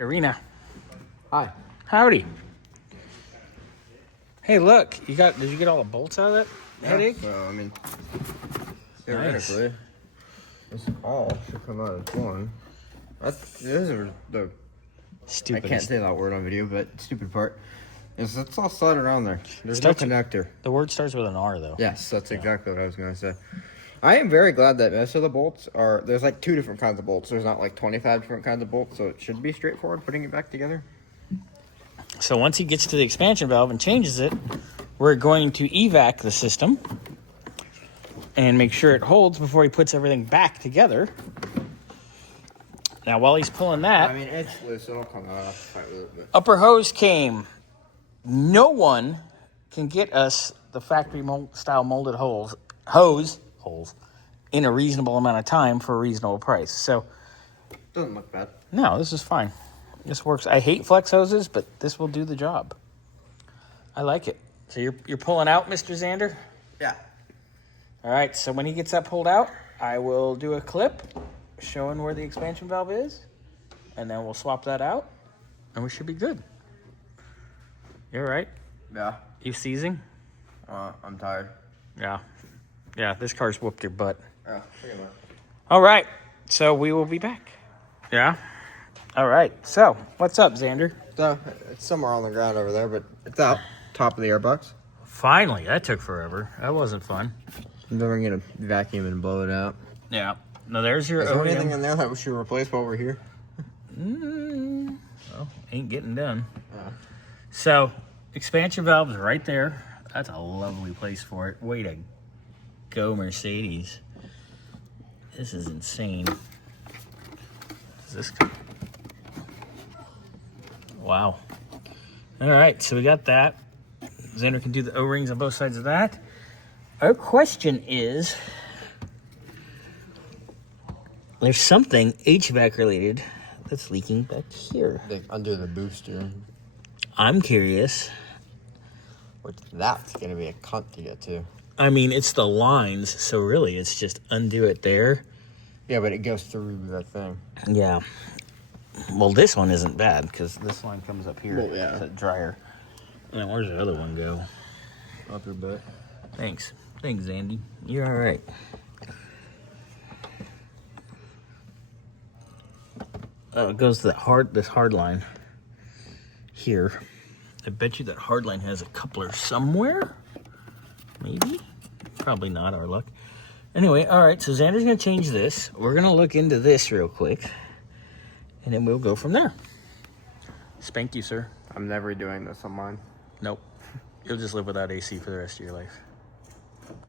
Arena. Hi. Howdy. Hey, look, did you get all the bolts out of that headache? Well, I mean, Nice. theoretically, this all should come out as one. This is the Stupid. I can't say that word on video, but stupid part is it's all slotted around there. There's no connector. The word starts with an R, though. Yes, that's exactly what I was going to say. I am very glad that most of the bolts are, there's like 2 different kinds of bolts. There's not like 25 different kinds of bolts, so it should be straightforward putting it back together. So once he gets to the expansion valve and changes it, we're going to evac the system and make sure it holds before he puts everything back together. Now, while he's pulling that, I mean, it's loose, it'll come out quite a little bit. upper hose came. No one can get us the factory style molded hose in a reasonable amount of time for a reasonable price. So, Doesn't look bad. no, this is fine. This works. I hate flex hoses, but this will do the job. I like it. So you're pulling out, Mr. Xander? Yeah. All right, so when he gets that pulled out, I will do a clip showing where the expansion valve is, and then we'll swap that out, and we should be good. You all right? Yeah. You seizing? I'm tired. Yeah. Yeah, this car's whooped your butt. Yeah, pretty much. All right, so we will be back. Yeah? All right, so what's up, Xander? So, it's somewhere on the ground over there, but it's out. Top of the airbox. Finally, that took forever. That wasn't fun. And then we're going to vacuum and blow it out. Yeah. Now there's your Is there OEM. anything in there that we should replace while we're here? Well, ain't getting done. Oh. So, expansion valve is right there. That's a lovely place for it. Way to go, Mercedes. This is insane. Is this? Wow. All right, so we got that. Xander can do the O-rings on both sides of that. Our question is, there's something HVAC related that's leaking back here. Under the booster. I'm curious. Which that's going to be a cunt to get to. I mean, it's the lines, so really it's just undo it there. Yeah, but it goes through that thing. Yeah. Well, this one isn't bad because this line comes up here. Well, yeah. It's a dryer. And where's the other one go? Up your butt. Thanks. Thanks, Andy. You're all right. Oh, it goes to this hard line here. I bet you that hard line has a coupler somewhere. Maybe. Probably not, our luck. Anyway, all right, so Xander's going to change this. We're going to look into this real quick. And then we'll go from there. Spank you, sir. I'm never doing this on mine. Nope. You'll just live without AC for the rest of your life.